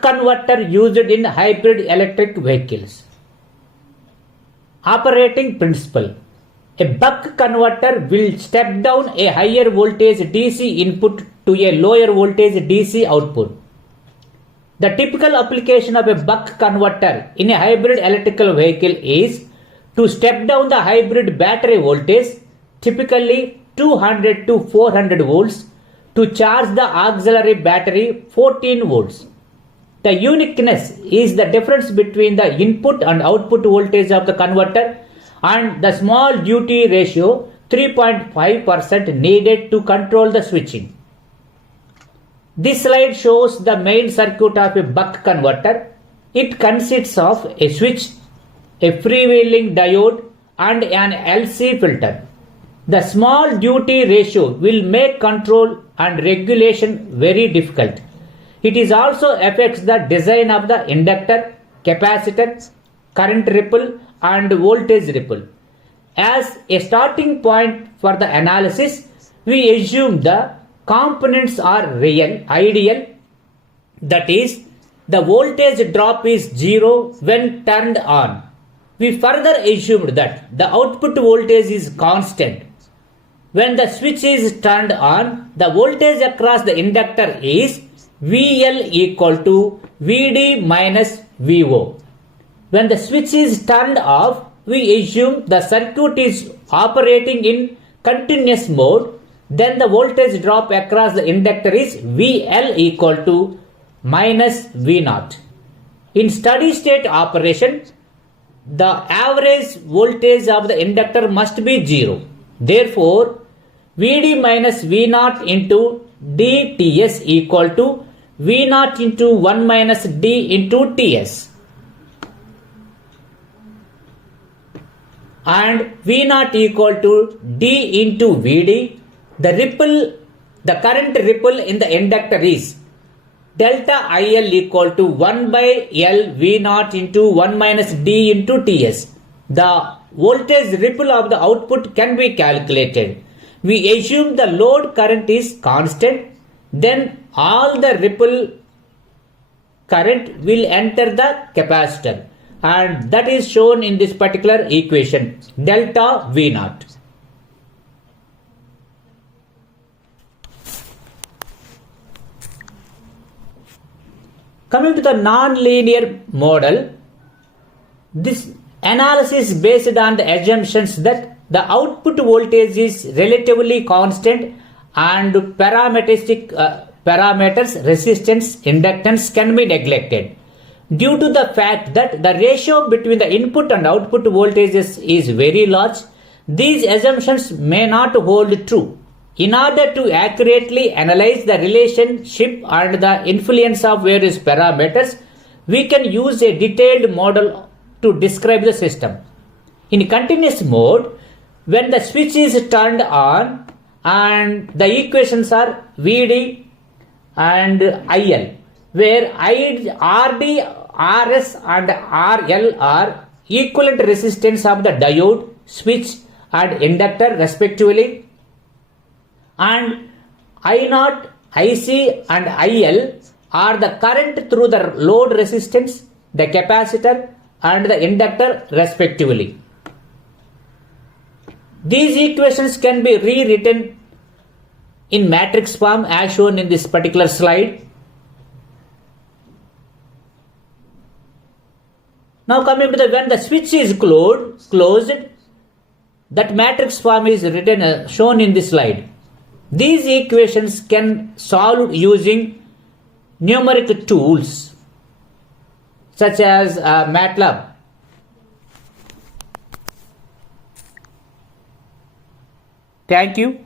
buck converter used in hybrid electric vehicles. Operating principle. A buck converter will step down a higher voltage DC input to a lower voltage DC output. The typical application of a buck converter in a hybrid electrical vehicle is to step down the hybrid battery voltage, typically 200 to 400 volts, to charge the auxiliary battery 14 volts. The uniqueness is the difference between the input and output voltage of the converter and the small duty ratio 3.5% needed to control the switching. This slide shows the main circuit of a buck converter. It consists of a switch, a freewheeling diode and an LC filter. The small duty ratio will make control and regulation very difficult. It is also affects the design of the inductor, capacitor, current ripple and voltage ripple. As a starting point for the analysis, we assume the components are ideal, that is, the voltage drop is 0 when turned on. We further assumed that the output voltage is constant. When the switch is turned on, the voltage across the inductor is VL equal to VD minus VO. When the switch is turned off, we assume the circuit is operating in continuous mode. Then the voltage drop across the inductor is VL equal to minus V0. In steady state operation, the average voltage of the inductor must be 0. Therefore, VD minus V0 into dTs equal to V0 into 1 minus D into Ts. And V0 equal to D into Vd. The current ripple in the inductor is delta IL equal to 1 by L V0 into 1 minus D into Ts. The voltage ripple of the output can be calculated. We assume the load current is constant, then all the ripple current will enter the capacitor, and that is shown in this particular equation, delta V0. Coming to the non-linear model, this analysis is based on the assumptions that the output voltage is relatively constant and parameters, resistance, inductance can be neglected. Due to the fact that the ratio between the input and output voltages is very large, these assumptions may not hold true. In order to accurately analyze the relationship and the influence of various parameters, we can use a detailed model to describe the system. In continuous mode, when the switch is turned on and the equations are Vd and IL, where Rd, Rs and RL are equivalent resistance of the diode, switch and inductor respectively, and I0, IC and IL are the current through the load resistance, the capacitor and the inductor respectively. These equations can be rewritten in matrix form as shown in this particular slide. Now coming to when the switch is closed, that matrix form is written shown in this slide. These equations can solve using numeric tools such as MATLAB. Thank you.